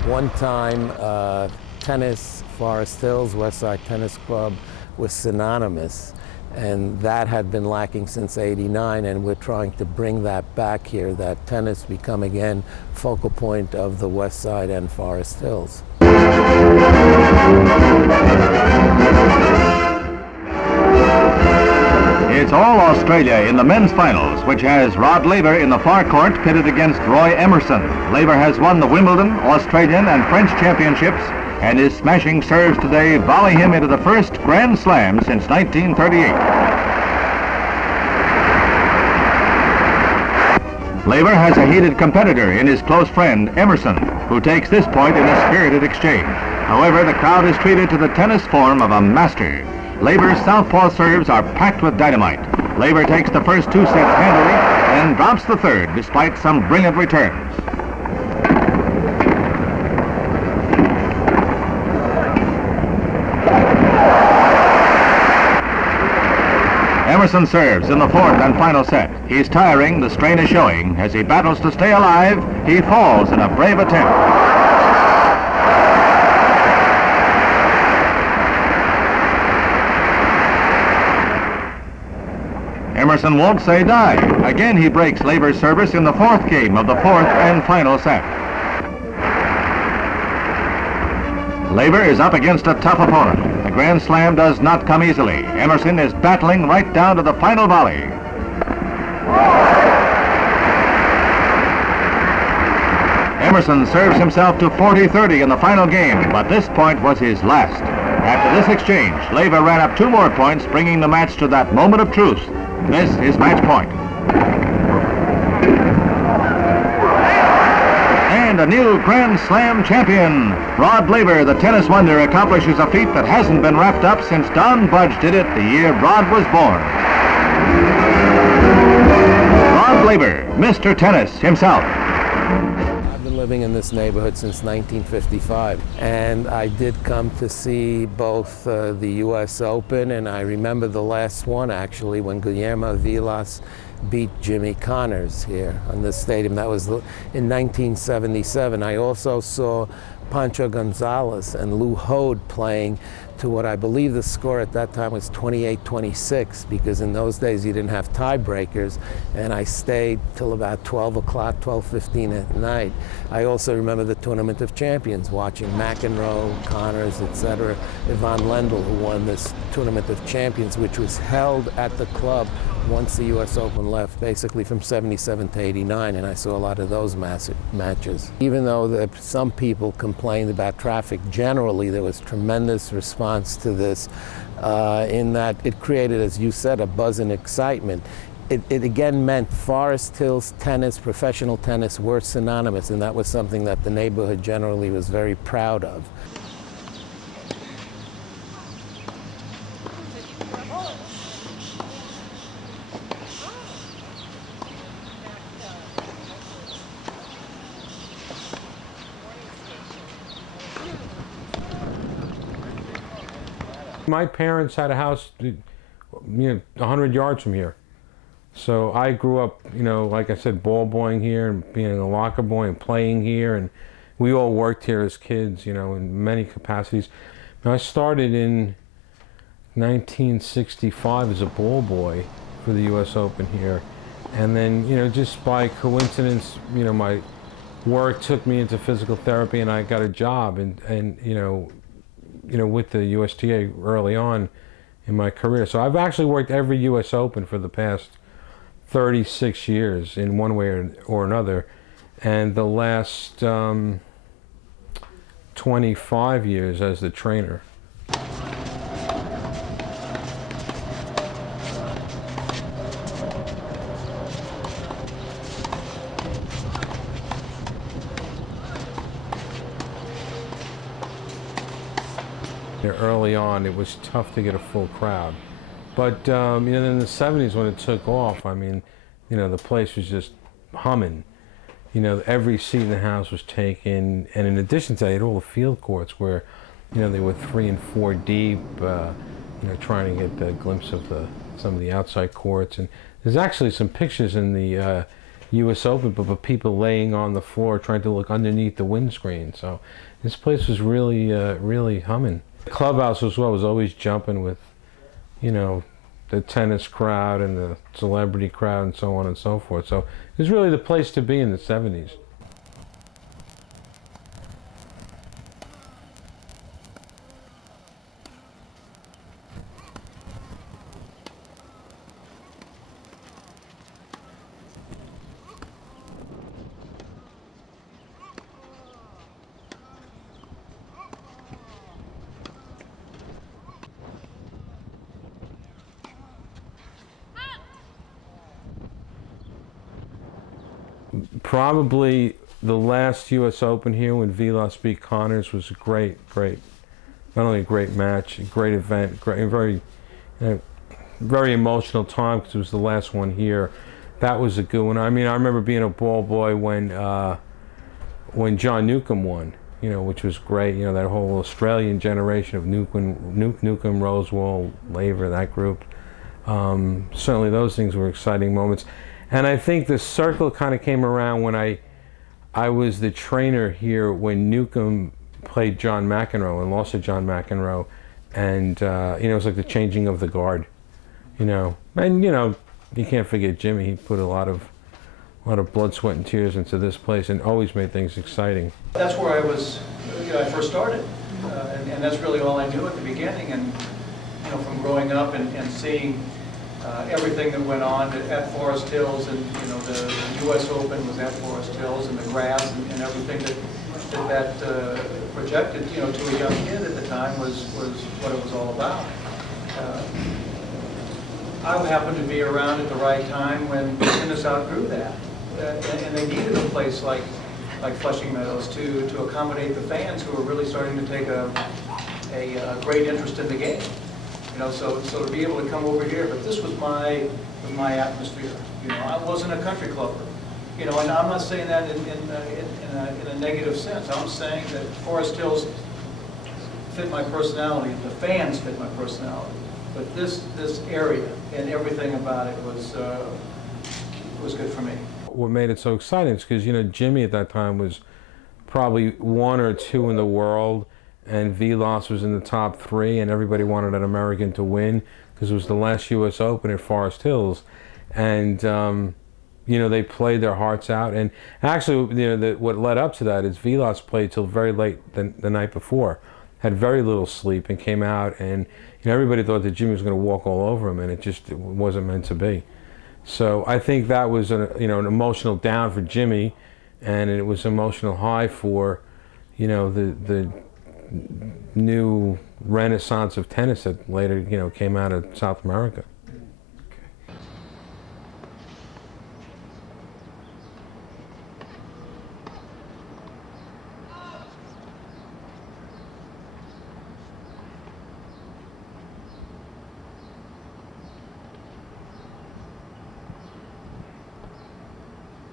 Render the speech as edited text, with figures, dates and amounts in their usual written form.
At one time, tennis, Forest Hills, Westside Tennis Club, was synonymous, and that had been lacking since '89, and we're trying to bring that back here, that tennis become again focal point of the Westside and Forest Hills. It's all Australia in the men's finals, which has Rod Laver in the far court pitted against Roy Emerson. Laver has won the Wimbledon, Australian, and French championships, and his smashing serves today volley him into the first Grand Slam since 1938. Laver has a heated competitor in his close friend, Emerson, who takes this point in a spirited exchange. However, the crowd is treated to the tennis form of a master. Laver's southpaw serves are packed with dynamite. Laver takes the first two sets handily, then drops the third despite some brilliant returns. Emerson serves in the fourth and final set. He's tiring, the strain is showing. As he battles to stay alive, he falls in a brave attempt. Emerson won't say die. Again, he breaks Laver's service in the fourth game of the fourth and final set. Laver is up against a tough opponent. The Grand Slam does not come easily. Emerson is battling right down to the final volley. Emerson serves himself to 40-30 in the final game, but this point was his last. After this exchange, Laver ran up 2 more points, bringing the match to that moment of truth. This is match point. And a new Grand Slam champion. Rod Laver, the tennis wonder, accomplishes a feat that hasn't been wrapped up since Don Budge did it the year Rod was born. Rod Laver, Mr. Tennis himself. I've been living in this neighborhood since 1955, and I did come to see both the U.S. Open, and I remember the last one actually when Guillermo Vilas beat Jimmy Connors here on the stadium. That was in 1977. I also saw Pancho Gonzalez and Lou Hode playing to what I believe the score at that time was 28-26, because in those days you didn't have tiebreakers, and I stayed till about 12 o'clock, 12:15 at night. I also remember the Tournament of Champions, watching McEnroe, Connors, etc. Ivan Lendl, who won this Tournament of Champions, which was held at the club once the U.S. Open left, basically from 77 to 89, and I saw a lot of those matches. Even though some people complained about traffic, generally there was tremendous response to this, in that it created, as you said, a buzz and excitement. It again meant Forest Hills tennis, professional tennis, were synonymous, and that was something that the neighborhood generally was very proud of. My parents had a house, 100 yards from here. So I grew up, like I said, ball boying here and being a locker boy and playing here. And we all worked here as kids, in many capacities. I started in 1965 as a ball boy for the U.S. Open here. And then, just by coincidence, my work took me into physical therapy, and I got a job with the USTA early on in my career. So I've actually worked every U.S. Open for the past 36 years in one way or another, and the last 25 years as the trainer. Early on, it was tough to get a full crowd. But in the 70s when it took off, the place was just humming. Every seat in the house was taken, and in addition to that, you had all the field courts where, they were 3 and 4 deep, trying to get a glimpse of some of the outside courts. And there's actually some pictures in the U.S. Open, but people laying on the floor trying to look underneath the windscreen. So this place was really, really humming. The clubhouse as well was always jumping with, you know, the tennis crowd and the celebrity crowd and so on and so forth. So it was really the place to be in the 70s. Probably the last U.S. Open here when Vilas beat Connors was a great, not only a great match, a great event, very emotional time because it was the last one here. That was a good one. I mean, I remember being a ball boy when John Newcombe won, you know, which was great. You know, that whole Australian generation of Newcombe, Rosewall, Laver, that group. Certainly those things were exciting moments. And I think the circle kind of came around when I was the trainer here when Newcombe played John McEnroe and lost to John McEnroe. And, you know, it was like the changing of the guard, you know. And, you know, you can't forget Jimmy. He put a lot of blood, sweat, and tears into this place and always made things exciting. That's where I was, you know, I first started. And that's really all I knew at the beginning. And, you know, from growing up and seeing everything that went on at Forest Hills, and you know the U.S. Open was at Forest Hills, and the grass and everything that projected, you know, to a young kid at the time was what it was all about. I happened to be around at the right time when tennis outgrew that, and they needed a place like Flushing Meadows to accommodate the fans who were really starting to take a great interest in the game. You know, so to be able to come over here, but this was my atmosphere. You know, I wasn't a country clubber. You know, and I'm not saying that in a negative sense. I'm saying that Forest Hills fit my personality. The fans fit my personality. But this area and everything about it was good for me. What made it so exciting is because, you know, Jimmy at that time was probably 1 or 2 in the world. And Vilas was in the top 3, and everybody wanted an American to win because it was the last U.S. Open at Forest Hills. And, you know, they played their hearts out. And actually, you know, what led up to that is Vilas played till very late the night before, had very little sleep, and came out. And, you know, everybody thought that Jimmy was going to walk all over him, and it wasn't meant to be. So I think that was, you know, an emotional down for Jimmy, and it was an emotional high for, you know, the new renaissance of tennis that later, you know, came out of South America.